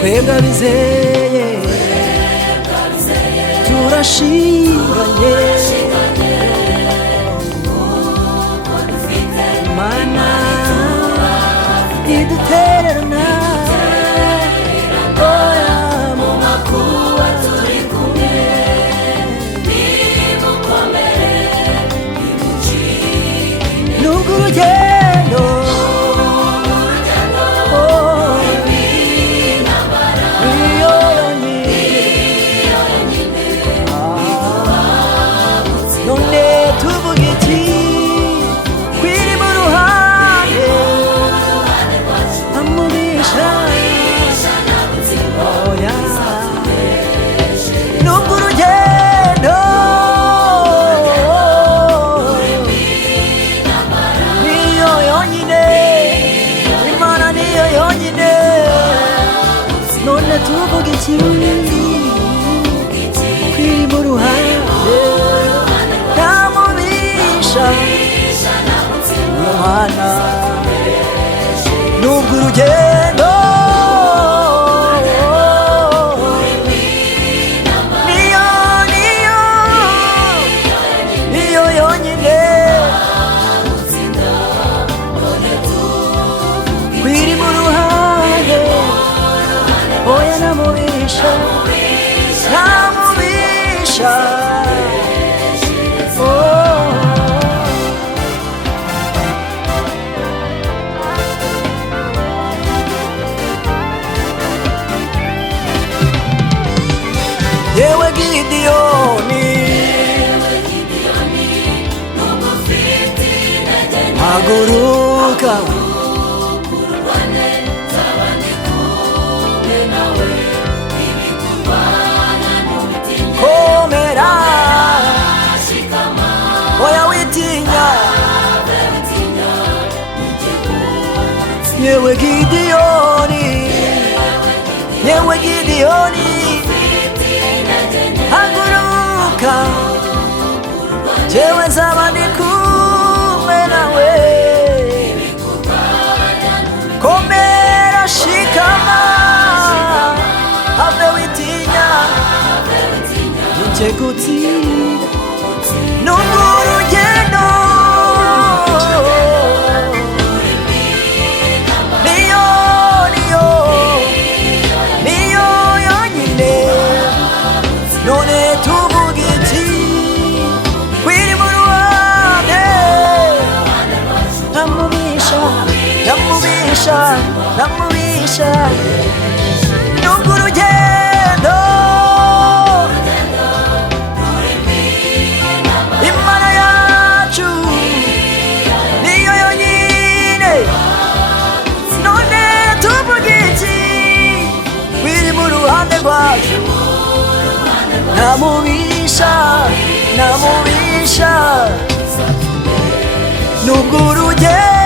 twebwe abizeye turashinganye Imana ntidutererana oya mu makuba turi kumwe mukomere ntimucike nubwo urugendo Niyo yonyine none tuvuge iki kwiri mu ruhande amubisha oya nubwo urugendo niyo yonyine Imana niyo yonyine none tuvuge iki kwiri mu ruhande ntamubisha Imana nubwo urugendo niyo yonyine kwiri mu ruhande oya ntamubisha Yewe Gidiyoni haguruka komera oya witinya Yewe Gidiyoni Yewe Gidiyoni haguruka jewe nzaba ndi kumwe nawe komera shikama have witinya nje gutsinda nubwo urugendo niyo yonyine none tuvuge iki kwiri mu ruhande ntamubisha nubwo urugendo Imana yacu niyo yonyine none tuvuge iki kwiri mu ruhande rwacu ntamubisha nubwo urugendo